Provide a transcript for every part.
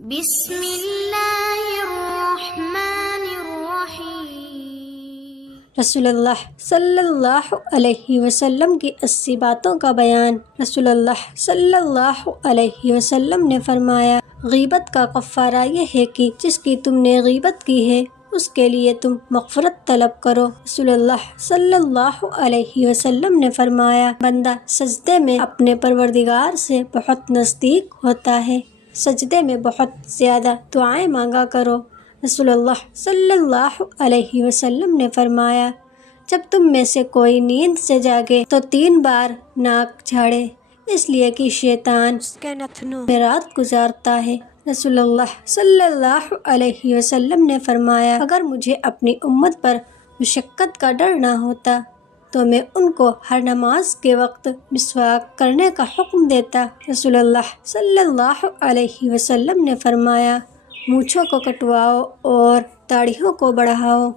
بسم اللہ الرحمن الرحیم۔ رسول اللہ صلی اللہ علیہ وسلم کی 80 باتوں کا بیان۔ رسول اللہ صلی اللہ علیہ وسلم نے فرمایا، غیبت کا کفارہ یہ ہے کہ جس کی تم نے غیبت کی ہے اس کے لیے تم مغفرت طلب کرو۔ رسول اللہ صلی اللہ علیہ وسلم نے فرمایا، بندہ سجدے میں اپنے پروردگار سے بہت نزدیک ہوتا ہے، سجدے میں بہت زیادہ دعائیں مانگا کرو۔ رسول اللہ صلی اللہ علیہ وسلم نے فرمایا، جب تم میں سے کوئی نیند سے جاگے تو 3 بار ناک جھاڑے، اس لیے کہ شیطان اس کے نتنوں میں رات گزارتا ہے۔ رسول اللہ صلی اللہ علیہ وسلم نے فرمایا، اگر مجھے اپنی امت پر مشقت کا ڈر نہ ہوتا تو میں ان کو ہر نماز کے وقت مسواک کرنے کا حکم دیتا۔ رسول اللہ صلی اللہ علیہ وسلم نے فرمایا، مونچھوں کو کٹواؤ اور داڑھیوں کو بڑھاؤ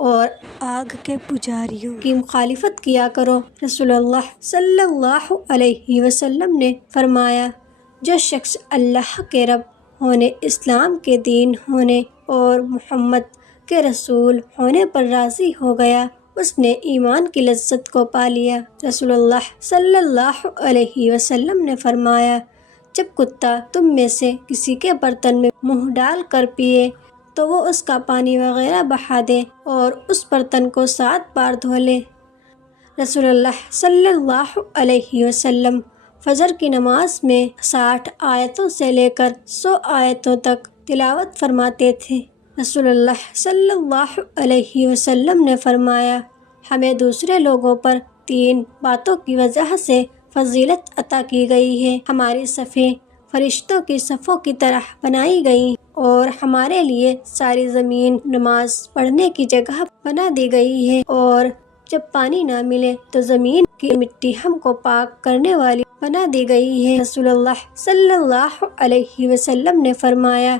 اور آگ کے پجاریوں کی مخالفت کیا کرو۔ رسول اللہ صلی اللہ علیہ وسلم نے فرمایا، جو شخص اللہ کے رب ہونے، اسلام کے دین ہونے اور محمد کے رسول ہونے پر راضی ہو گیا، اس نے ایمان کی لذت کو پا لیا۔ رسول اللہ صلی اللہ علیہ وسلم نے فرمایا، جب کتا تم میں سے کسی کے برتن میں منہ ڈال کر پیے تو وہ اس کا پانی وغیرہ بہا دے اور اس برتن کو 7 بار دھو لے۔ رسول اللہ صلی اللہ علیہ وسلم فجر کی نماز میں 60 آیتوں سے لے کر 100 آیتوں تک تلاوت فرماتے تھے۔ رسول اللہ صلی اللہ علیہ وسلم نے فرمایا، ہمیں دوسرے لوگوں پر 3 باتوں کی وجہ سے فضیلت عطا کی گئی ہے۔ ہماری صفیں فرشتوں کی صفوں کی طرح بنائی گئی اور ہمارے لیے ساری زمین نماز پڑھنے کی جگہ بنا دی گئی ہے، اور جب پانی نہ ملے تو زمین کی مٹی ہم کو پاک کرنے والی بنا دی گئی ہے۔ رسول اللہ صلی اللہ علیہ وسلم نے فرمایا،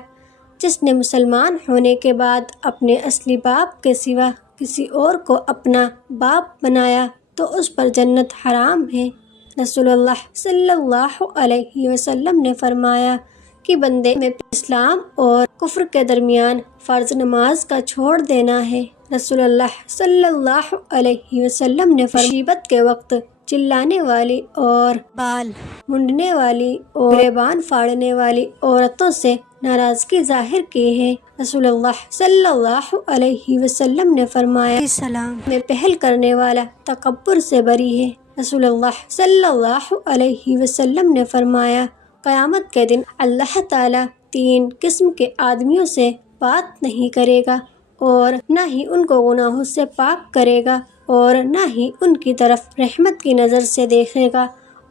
جس نے مسلمان ہونے کے بعد اپنے اصلی باپ کے سوا کسی اور کو اپنا باپ بنایا تو اس پر جنت حرام ہے۔ رسول اللہ صلی اللہ علیہ وسلم نے فرمایا کہ بندے میں اسلام اور کفر کے درمیان فرض نماز کا چھوڑ دینا ہے۔ رسول اللہ صلی اللہ علیہ وسلم نے مصیبت کے وقت چلانے والی اور بال منڈنے والی اور گریبان پھاڑنے والی عورتوں سے ناراضگی ظاہر کی ہے۔ رسول اللہ صلی اللہ علیہ وسلم نے فرمایا، سلام میں پہل کرنے والا تکبر سے بری ہے۔ رسول اللہ صلی اللہ علیہ وسلم نے فرمایا، قیامت کے دن اللہ تعالیٰ 3 قسم کے آدمیوں سے بات نہیں کرے گا، اور نہ ہی ان کو گناہوں سے پاک کرے گا، اور نہ ہی ان کی طرف رحمت کی نظر سے دیکھے گا،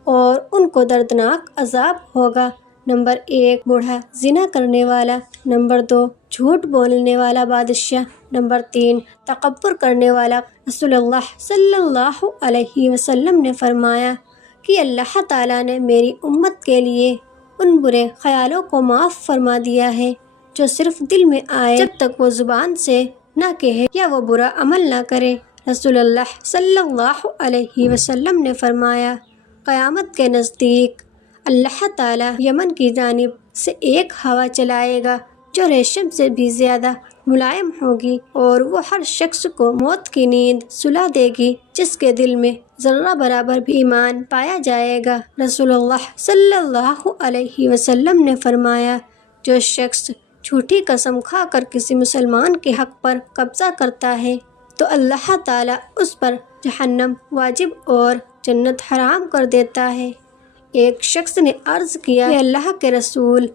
اور ان کو دردناک عذاب ہوگا۔ نمبر 1 بوڑھا زنا کرنے والا، نمبر 2 جھوٹ بولنے والا بادشاہ، نمبر 3 تکبر کرنے والا۔ رسول اللہ صلی اللہ علیہ وسلم نے فرمایا کہ اللہ تعالیٰ نے میری امت کے لیے ان برے خیالوں کو معاف فرما دیا ہے جو صرف دل میں آئے جب تک وہ زبان سے نہ کہے یا وہ برا عمل نہ کرے۔ رسول اللہ صلی اللہ علیہ وسلم نے فرمایا، قیامت کے نزدیک اللہ تعالیٰ یمن کی جانب سے ایک ہوا چلائے گا جو ریشم سے بھی زیادہ ملائم ہوگی، اور وہ ہر شخص کو موت کی نیند سلا دے گی جس کے دل میں ذرہ برابر بھی ایمان پایا جائے گا۔ رسول اللہ صلی اللہ علیہ وسلم نے فرمایا، جو شخص جھوٹی قسم کھا کر کسی مسلمان کے حق پر قبضہ کرتا ہے تو اللہ تعالیٰ اس پر جہنم واجب اور جنت حرام کر دیتا ہے۔ ایک شخص نے عرض کیا، کہ اللہ کے رسول،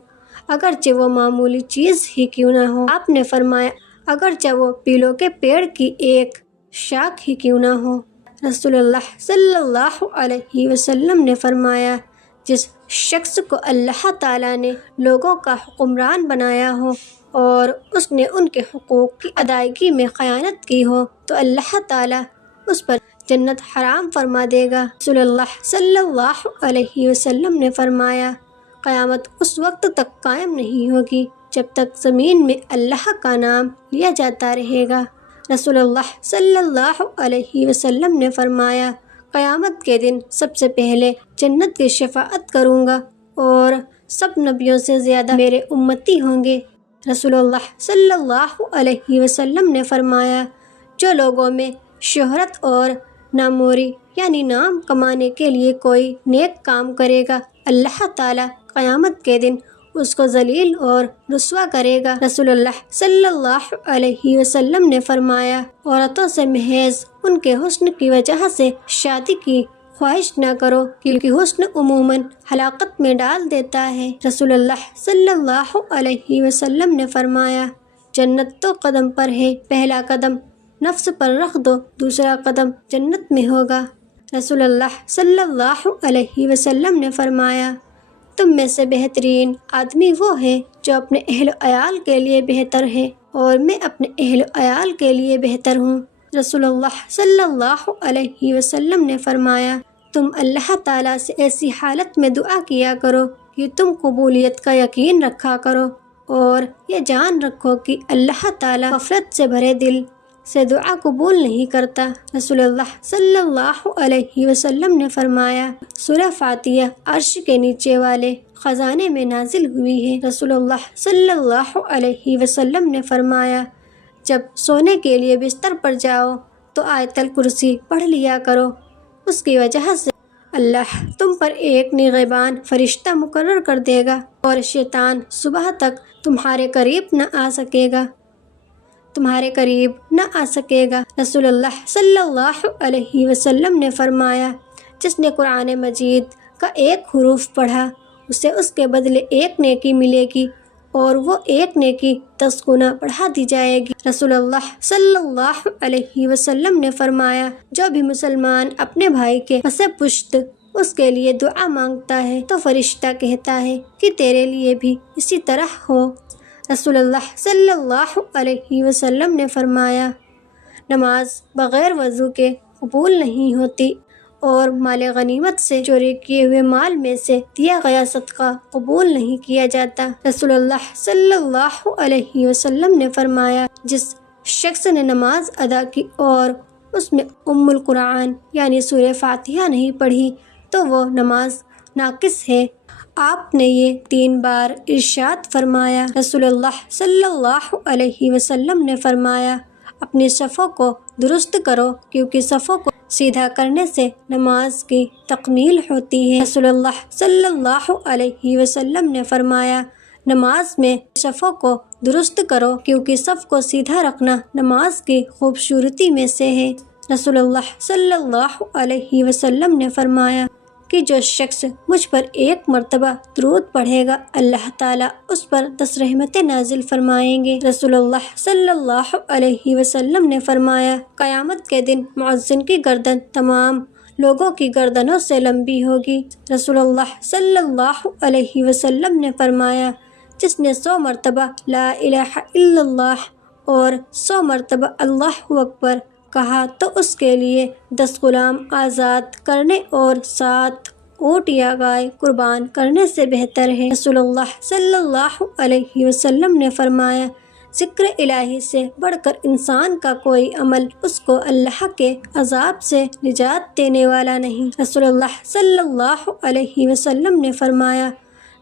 اگرچہ وہ معمولی چیز ہی کیوں نہ ہو۔ آپ نے فرمایا، اگرچہ وہ پیلوں کے پیڑ کی ایک شاخ ہی کیوں نہ ہو۔ رسول اللہ صلی اللہ علیہ وسلم نے فرمایا، جس شخص کو اللہ تعالیٰ نے لوگوں کا حکمران بنایا ہو اور اس نے ان کے حقوق کی ادائیگی میں خیانت کی ہو تو اللہ تعالیٰ اس پر جنت حرام فرما دے گا۔ رسول اللہ صلی اللہ علیہ وسلم نے فرمایا، قیامت اس وقت تک قائم نہیں ہوگی جب تک زمین میں اللہ کا نام لیا جاتا رہے گا۔ رسول اللہ صلی اللہ علیہ وسلم نے فرمایا، قیامت کے دن سب سے پہلے جنت کی شفاعت کروں گا اور سب نبیوں سے زیادہ میرے امتی ہوں گے۔ رسول اللہ صلی اللہ علیہ وسلم نے فرمایا، جو لوگوں میں شہرت اور ناموری یعنی نام کمانے کے لیے کوئی نیک کام کرے گا، اللہ تعالیٰ قیامت کے دن اس کو ذلیل اور رسوا کرے گا۔ رسول اللہ صلی اللہ علیہ وسلم نے فرمایا، عورتوں سے محض ان کے حسن کی وجہ سے شادی کی خواہش نہ کرو، کیونکہ حسن عموماً ہلاکت میں ڈال دیتا ہے۔ رسول اللہ صلی اللہ علیہ وسلم نے فرمایا، جنت تو قدم پر ہے، پہلا قدم نفس پر رکھ دو، دوسرا قدم جنت میں ہوگا۔ رسول اللہ صلی اللہ علیہ وسلم نے فرمایا، تم میں سے بہترین آدمی وہ ہے جو اپنے اہل و عیال کے لیے بہتر ہے، اور میں اپنے اہل و عیال کے لیے بہتر ہوں۔ رسول اللہ صلی اللہ علیہ وسلم نے فرمایا، تم اللہ تعالیٰ سے ایسی حالت میں دعا کیا کرو کہ تم قبولیت کا یقین رکھا کرو، اور یہ جان رکھو کہ اللہ تعالیٰ غفلت سے بھرے دل سے دعا قبول نہیں کرتا۔ رسول اللہ صلی اللہ علیہ وسلم نے فرمایا، سورہ فاتحہ عرش کے نیچے والے خزانے میں نازل ہوئی ہے۔ رسول اللہ صلی اللہ علیہ وسلم نے فرمایا، جب سونے کے لیے بستر پر جاؤ تو آیت الکرسی پڑھ لیا کرو، اس کی وجہ سے اللہ تم پر ایک نگہبان فرشتہ مقرر کر دے گا، اور شیطان صبح تک تمہارے قریب نہ آ سکے گا۔ رسول اللہ صلی اللہ علیہ وسلم نے فرمایا، جس نے قرآن مجید کا ایک حروف پڑھا اسے اس کے بدلے ایک نیکی ملے گی، اور وہ ایک نیکی 10 گنا بڑھا دی جائے گی۔ رسول اللہ صلی اللہ علیہ وسلم نے فرمایا، جو بھی مسلمان اپنے بھائی کے پس پشت اس کے لیے دعا مانگتا ہے تو فرشتہ کہتا ہے کہ تیرے لیے بھی اسی طرح ہو۔ رسول اللہ صلی اللہ علیہ وسلم نے فرمایا، نماز بغیر وضو کے قبول نہیں ہوتی، اور مال غنیمت سے چوری کیے ہوئے مال میں سے دیا گیا صدقہ قبول نہیں کیا جاتا۔ رسول اللہ صلی اللہ علیہ وسلم نے فرمایا، جس شخص نے نماز ادا کی اور اس میں ام القرآن یعنی سورہ فاتحہ نہیں پڑھی تو وہ نماز ناقص ہے۔ آپ نے یہ 3 بار ارشاد فرمایا۔ رسول اللہ صلی اللہ علیہ وسلم نے فرمایا، اپنی صفوں کو درست کرو، کیونکہ صفوں کو سیدھا کرنے سے نماز کی تکمیل ہوتی ہے۔ رسول اللہ صلی اللہ علیہ وسلم نے فرمایا، نماز میں صفوں کو درست کرو، کیونکہ صف کو سیدھا رکھنا نماز کی خوبصورتی میں سے ہے۔ رسول اللہ صلی اللہ علیہ وسلم نے فرمایا کہ جو شخص مجھ پر 1 مرتبہ درود پڑھے گا، اللہ تعالیٰ اس پر 10 رحمتیں نازل فرمائیں گے۔ رسول اللہ صلی اللہ علیہ وسلم نے فرمایا، قیامت کے دن مؤذن کی گردن تمام لوگوں کی گردنوں سے لمبی ہوگی۔ رسول اللہ صلی اللہ علیہ وسلم نے فرمایا، جس نے 100 مرتبہ لا الہ الا اللہ اور 100 مرتبہ اللہ اکبر کہا تو اس کے لیے 10 غلام آزاد کرنے اور 7 اونٹ یا گائے قربان کرنے سے بہتر ہے۔ رسول اللہ صلی اللہ علیہ وسلم نے فرمایا، ذکر الہی سے بڑھ کر انسان کا کوئی عمل اس کو اللہ کے عذاب سے نجات دینے والا نہیں۔ رسول اللہ صلی اللہ علیہ وسلم نے فرمایا،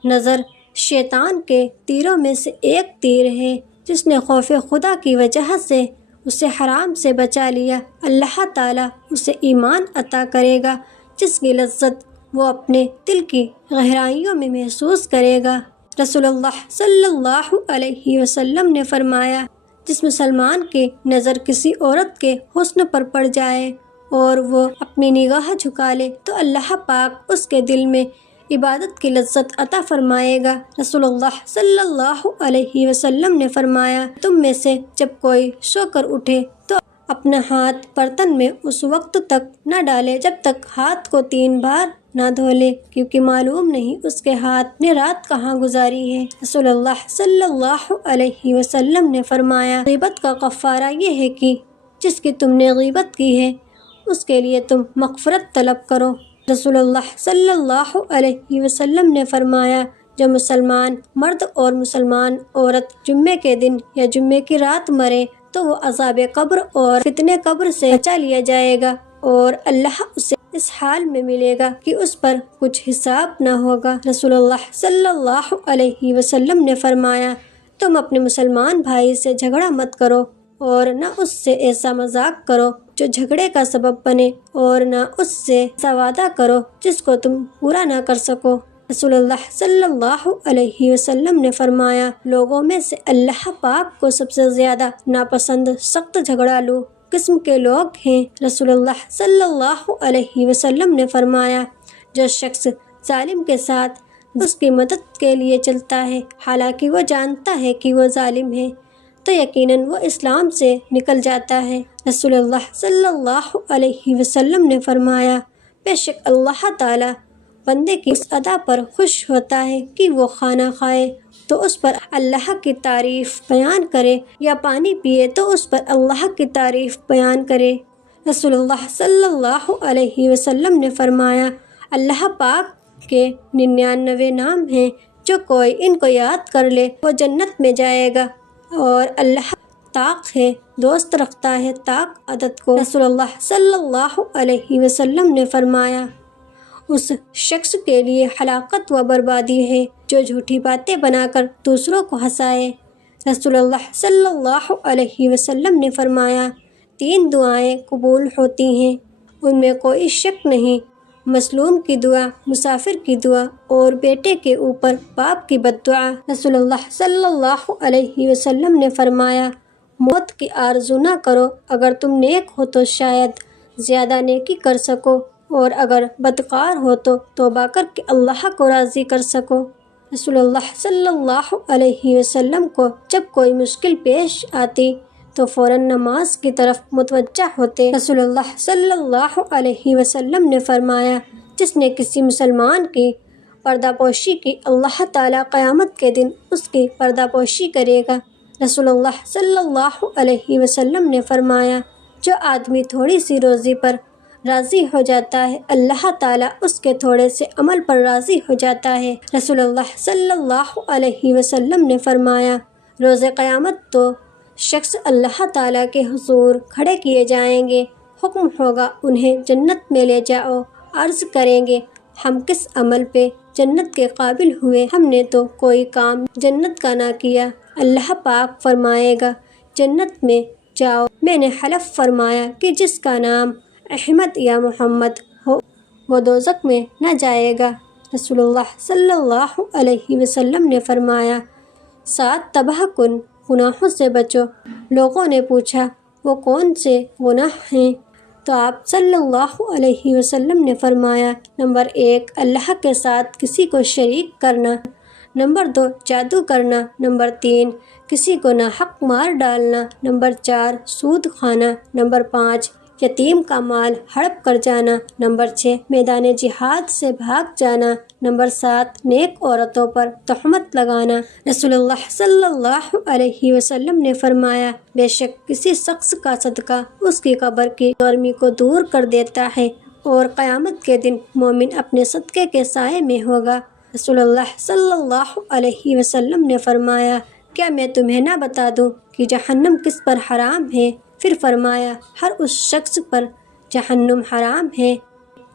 نظر شیطان کے تیروں میں سے ایک تیر ہے، جس نے خوف خدا کی وجہ سے اسے حرام سے بچا لیا، اللہ تعالیٰ اسے ایمان عطا کرے گا جس کی لذت وہ اپنے دل کی گہرائیوں میں محسوس کرے گا۔ رسول اللہ صلی اللہ علیہ وسلم نے فرمایا، جس مسلمان کی نظر کسی عورت کے حسن پر پڑ جائے اور وہ اپنی نگاہ جھکا لے تو اللہ پاک اس کے دل میں عبادت کی لذت عطا فرمائے گا۔ رسول اللہ صلی اللہ علیہ وسلم نے فرمایا، تم میں سے جب کوئی سو کر اٹھے تو اپنا ہاتھ برتن میں اس وقت تک نہ ڈالے جب تک ہاتھ کو 3 بار نہ دھو لے، کیونکہ معلوم نہیں اس کے ہاتھ نے رات کہاں گزاری ہے۔ رسول اللہ صلی اللہ علیہ وسلم نے فرمایا، غیبت کا کفارہ یہ ہے کہ جس کی تم نے غیبت کی ہے اس کے لیے تم مغفرت طلب کرو۔ رسول اللہ صلی اللہ علیہ وسلم نے فرمایا، جو مسلمان مرد اور مسلمان عورت جمعے کے دن یا جمعے کی رات مرے تو وہ عذاب قبر اور فتنہ قبر سے بچا لیا جائے گا، اور اللہ اسے اس حال میں ملے گا کہ اس پر کچھ حساب نہ ہوگا۔ رسول اللہ صلی اللہ علیہ وسلم نے فرمایا، تم اپنے مسلمان بھائی سے جھگڑا مت کرو اور نہ اس سے ایسا مذاق کرو جو جھگڑے کا سبب بنے، اور نہ اس سے ایسا وعدہ کرو جس کو تم پورا نہ کر سکو۔ رسول اللہ صلی اللہ علیہ وسلم نے فرمایا، لوگوں میں سے اللہ پاک کو سب سے زیادہ ناپسند سخت جھگڑالو قسم کے لوگ ہیں۔ رسول اللہ صلی اللہ علیہ وسلم نے فرمایا، جو شخص ظالم کے ساتھ اس کی مدد کے لیے چلتا ہے حالانکہ وہ جانتا ہے کہ وہ ظالم ہے، تو یقیناً وہ اسلام سے نکل جاتا ہے۔ رسول اللہ صلی اللہ علیہ وسلم نے فرمایا، بے شک اللہ تعالیٰ بندے کی اس ادا پر خوش ہوتا ہے کہ وہ کھانا کھائے تو اس پر اللہ کی تعریف بیان کرے، یا پانی پیے تو اس پر اللہ کی تعریف بیان کرے۔ رسول اللہ صلی اللہ علیہ وسلم نے فرمایا، اللہ پاک کے 99 نام ہیں، جو کوئی ان کو یاد کر لے وہ جنت میں جائے گا، اور اللہ طاق ہے، دوست رکھتا ہے طاق عدد کو۔ رسول اللہ صلی اللہ علیہ وسلم نے فرمایا، اس شخص کے لیے ہلاکت و بربادی ہے جو جھوٹی باتیں بنا کر دوسروں کو ہنسائے۔ رسول اللہ صلی اللہ علیہ وسلم نے فرمایا، 3 دعائیں قبول ہوتی ہیں، ان میں کوئی شک نہیں، مظلوم کی دعا، مسافر کی دعا، اور بیٹے کے اوپر باپ کی بد دعا۔ رسول اللہ صلی اللہ علیہ وسلم نے فرمایا، موت کی آرزو نہ کرو، اگر تم نیک ہو تو شاید زیادہ نیکی کر سکو، اور اگر بدکار ہو تو توبہ کر کے اللہ کو راضی کر سکو۔ رسول اللہ صلی اللہ علیہ وسلم کو جب کوئی مشکل پیش آتی تو فوراً نماز کی طرف متوجہ ہوتے۔ رسول اللہ صلی اللہ علیہ وسلم نے فرمایا، جس نے کسی مسلمان کی پردہ پوشی کی، اللہ تعالیٰ قیامت کے دن اس کی پردہ پوشی کرے گا۔ رسول اللہ صلی اللہ علیہ وسلم نے فرمایا، جو آدمی تھوڑی سی روزی پر راضی ہو جاتا ہے، اللہ تعالیٰ اس کے تھوڑے سے عمل پر راضی ہو جاتا ہے۔ رسول اللہ صلی اللہ علیہ وسلم نے فرمایا، روز قیامت تو شخص اللہ تعالیٰ کے حضور کھڑے کیے جائیں گے، حکم ہوگا انہیں جنت میں لے جاؤ۔ عرض کریں گے، ہم کس عمل پہ جنت کے قابل ہوئے؟ ہم نے تو کوئی کام جنت کا نہ کیا۔ اللہ پاک فرمائے گا، جنت میں جاؤ۔ میں نے حلف فرمایا کہ جس کا نام احمد یا محمد ہو وہ دوزخ میں نہ جائے گا۔ رسول اللہ صلی اللہ علیہ وسلم نے فرمایا، 7 تباہ کن گناہوں سے بچو۔ لوگوں نے پوچھا، وہ کون سے گناہ ہیں؟ تو آپ صلی اللہ علیہ وسلم نے فرمایا، نمبر 1 اللہ کے ساتھ کسی کو شریک کرنا، نمبر 2 جادو کرنا، نمبر 3 کسی کو ناحق مار ڈالنا، نمبر 4 سود کھانا، نمبر 5 یتیم کا مال ہڑپ کر جانا، نمبر 6 میدان جہاد سے بھاگ جانا، نمبر 7 نیک عورتوں پر تہمت لگانا۔ رسول اللہ صلی اللہ علیہ وسلم نے فرمایا، بے شک کسی شخص کا صدقہ اس کی قبر کی گرمی کو دور کر دیتا ہے، اور قیامت کے دن مومن اپنے صدقے کے سائے میں ہوگا۔ رسول اللہ صلی اللہ علیہ وسلم نے فرمایا، کیا میں تمہیں نہ بتا دوں کہ جہنم کس پر حرام ہے؟ پھر فرمایا، ہر اس شخص پر جہنم حرام ہے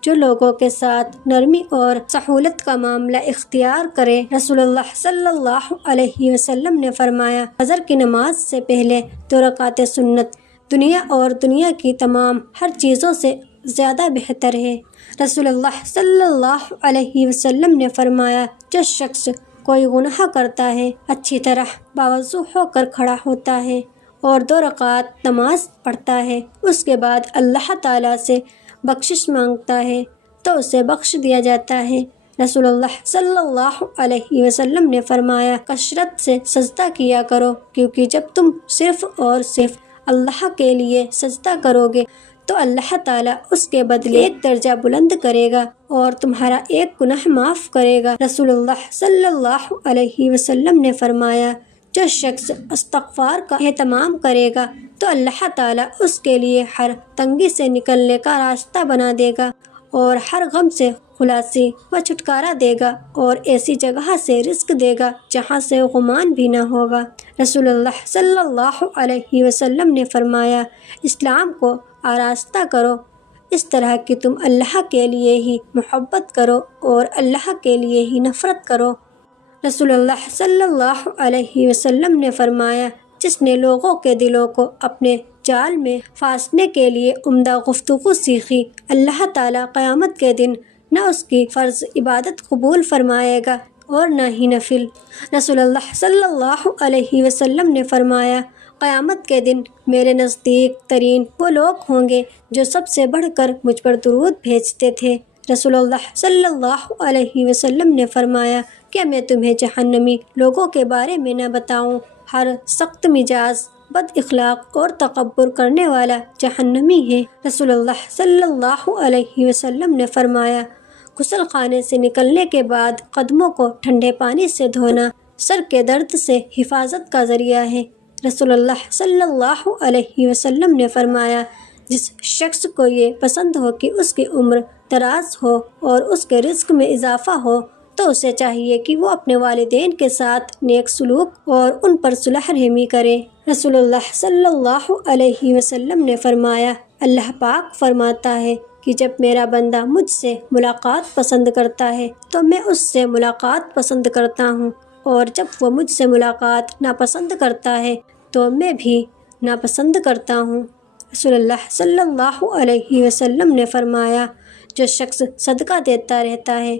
جو لوگوں کے ساتھ نرمی اور سہولت کا معاملہ اختیار کرے۔ رسول اللہ صلی اللہ علیہ وسلم نے فرمایا، فجر کی نماز سے پہلے 2 رکعت سنت دنیا اور دنیا کی تمام ہر چیزوں سے زیادہ بہتر ہے۔ رسول اللہ صلی اللہ علیہ وسلم نے فرمایا، جو شخص کوئی گناہ کرتا ہے، اچھی طرح باوضو ہو کر کھڑا ہوتا ہے اور 2 رکعت نماز پڑھتا ہے، اس کے بعد اللہ تعالیٰ سے بخشش مانگتا ہے تو اسے بخش دیا جاتا ہے۔ رسول اللہ صلی اللہ علیہ وسلم نے فرمایا، کثرت سے سجدہ کیا کرو، کیونکہ جب تم صرف اور صرف اللہ کے لیے سجدہ کرو گے تو اللہ تعالیٰ اس کے بدلے 1 درجہ بلند کرے گا اور تمہارا 1 گناہ معاف کرے گا۔ رسول اللہ صلی اللہ علیہ وسلم نے فرمایا، جو شخص استغفار کا اہتمام کرے گا تو اللہ تعالیٰ اس کے لیے ہر تنگی سے نکلنے کا راستہ بنا دے گا، اور ہر غم سے خلاصی و چھٹکارا دے گا، اور ایسی جگہ سے رزق دے گا جہاں سے غمان بھی نہ ہوگا۔ رسول اللہ صلی اللہ علیہ وسلم نے فرمایا، اسلام کو آراستہ کرو، اس طرح کہ تم اللہ کے لیے ہی محبت کرو اور اللہ کے لیے ہی نفرت کرو۔ رسول اللہ صلی اللہ علیہ وسلم نے فرمایا، جس نے لوگوں کے دلوں کو اپنے جال میں پھانسنے کے لیے عمدہ گفتگو سیکھی، اللہ تعالیٰ قیامت کے دن نہ اس کی فرض عبادت قبول فرمائے گا اور نہ ہی نفل۔ رسول اللہ صلی اللہ علیہ وسلم نے فرمایا، قیامت کے دن میرے نزدیک ترین وہ لوگ ہوں گے جو سب سے بڑھ کر مجھ پر درود بھیجتے تھے۔ رسول اللہ صلی اللہ علیہ وسلم نے فرمایا، کیا میں تمہیں جہنمی لوگوں کے بارے میں نہ بتاؤں؟ ہر سخت مزاج، بد اخلاق اور تکبر کرنے والا جہنمی ہے۔ رسول اللہ صلی اللہ علیہ وسلم نے فرمایا، غسل خانے سے نکلنے کے بعد قدموں کو ٹھنڈے پانی سے دھونا سر کے درد سے حفاظت کا ذریعہ ہے۔ رسول اللہ صلی اللہ علیہ وسلم نے فرمایا، جس شخص کو یہ پسند ہو کہ اس کی عمر دراز ہو اور اس کے رزق میں اضافہ ہو تو اسے چاہیے کہ وہ اپنے والدین کے ساتھ نیک سلوک اور ان پر صلح رحمی کرے۔ رسول اللہ صلی اللہ علیہ وسلم نے فرمایا، اللہ پاک فرماتا ہے کہ جب میرا بندہ مجھ سے ملاقات پسند کرتا ہے تو میں اس سے ملاقات پسند کرتا ہوں، اور جب وہ مجھ سے ملاقات ناپسند کرتا ہے تو میں بھی ناپسند کرتا ہوں۔ رسول اللہ صلی اللہ علیہ وسلم نے فرمایا، جو شخص صدقہ دیتا رہتا ہے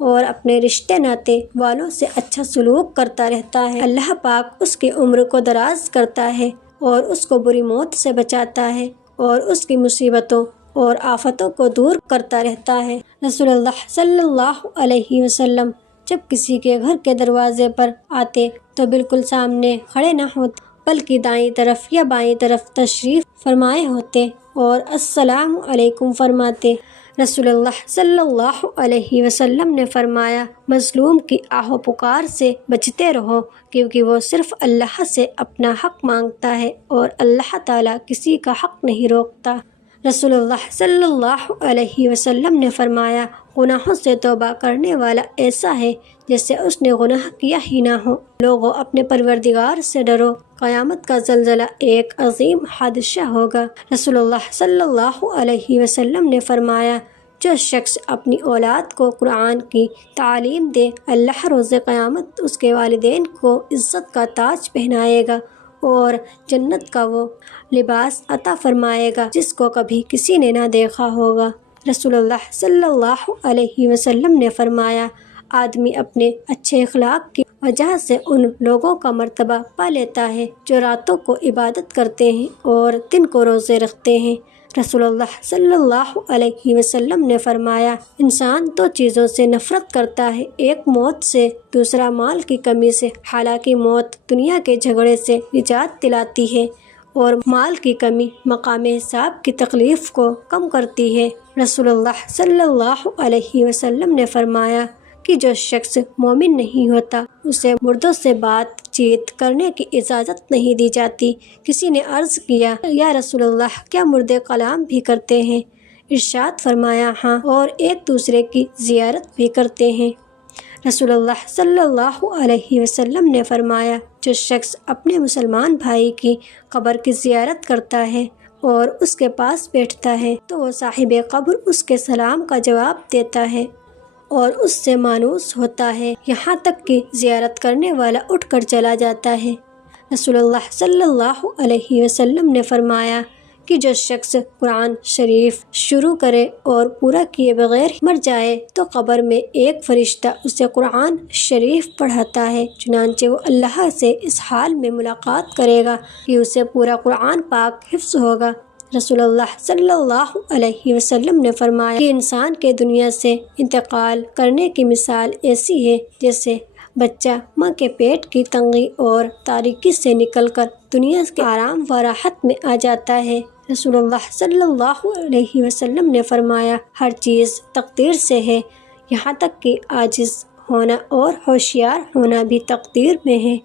اور اپنے رشتے ناتے والوں سے اچھا سلوک کرتا رہتا ہے، اللہ پاک اس کی عمر کو دراز کرتا ہے اور اس کو بری موت سے بچاتا ہے اور اس کی مصیبتوں اور آفتوں کو دور کرتا رہتا ہے۔ رسول اللہ صلی اللہ علیہ وسلم جب کسی کے گھر کے دروازے پر آتے تو بالکل سامنے کھڑے نہ ہوتے بلکہ دائیں طرف یا بائیں طرف تشریف فرمائے ہوتے اور السلام علیکم فرماتے۔ رسول اللہ صلی اللہ علیہ وسلم نے فرمایا، مظلوم کی آہ و پکار سے بچتے رہو، کیونکہ وہ صرف اللہ سے اپنا حق مانگتا ہے اور اللہ تعالیٰ کسی کا حق نہیں روکتا۔ رسول اللہ صلی اللہ علیہ وسلم نے فرمایا، گناہوں سے توبہ کرنے والا ایسا ہے جیسے اس نے گناہ کیا ہی نہ ہو۔ لوگوں، اپنے پروردگار سے ڈرو، قیامت کا زلزلہ ایک عظیم حادثہ ہوگا۔ رسول اللہ صلی اللہ علیہ وسلم نے فرمایا، جو شخص اپنی اولاد کو قرآن کی تعلیم دے، اللہ روز قیامت اس کے والدین کو عزت کا تاج پہنائے گا اور جنت کا وہ لباس عطا فرمائے گا جس کو کبھی کسی نے نہ دیکھا ہوگا۔ رسول اللہ صلی اللہ علیہ وسلم نے فرمایا، آدمی اپنے اچھے اخلاق کی وجہ سے ان لوگوں کا مرتبہ پا لیتا ہے جو راتوں کو عبادت کرتے ہیں اور دن کو روزے رکھتے ہیں۔ رسول اللہ صلی اللہ علیہ وسلم نے فرمایا، انسان دو چیزوں سے نفرت کرتا ہے، ایک موت سے، دوسرا مال کی کمی سے۔ حالانکہ موت دنیا کے جھگڑے سے نجات دلاتی ہے اور مال کی کمی مقام حساب کی تکلیف کو کم کرتی ہے۔ رسول اللہ صلی اللہ علیہ وسلم نے فرمایا کہ جو شخص مومن نہیں ہوتا اسے مردوں سے بات چیت کرنے کی اجازت نہیں دی جاتی۔ کسی نے عرض کیا، یا رسول اللہ، کیا مردے کلام بھی کرتے ہیں؟ ارشاد فرمایا، ہاں، اور ایک دوسرے کی زیارت بھی کرتے ہیں۔ رسول اللہ صلی اللہ علیہ وسلم نے فرمایا، جو شخص اپنے مسلمان بھائی کی قبر کی زیارت کرتا ہے اور اس کے پاس بیٹھتا ہے تو وہ صاحب قبر اس کے سلام کا جواب دیتا ہے اور اس سے مانوس ہوتا ہے، یہاں تک کہ زیارت کرنے والا اٹھ کر چلا جاتا ہے۔ رسول اللہ صلی اللہ علیہ وسلم نے فرمایا کہ جو شخص قرآن شریف شروع کرے اور پورا کیے بغیر مر جائے تو قبر میں ایک فرشتہ اسے قرآن شریف پڑھاتا ہے، چنانچہ وہ اللہ سے اس حال میں ملاقات کرے گا کہ اسے پورا قرآن پاک حفظ ہوگا۔ رسول اللہ صلی اللہ علیہ وسلم نے فرمایا کہ انسان کے دنیا سے انتقال کرنے کی مثال ایسی ہے جیسے بچہ ماں کے پیٹ کی تنگی اور تاریکی سے نکل کر دنیا کے آرام و راحت میں آ جاتا ہے۔ رسول اللہ صلی اللہ علیہ وسلم نے فرمایا، ہر چیز تقدیر سے ہے، یہاں تک کہ عاجز ہونا اور ہوشیار ہونا بھی تقدیر میں ہے۔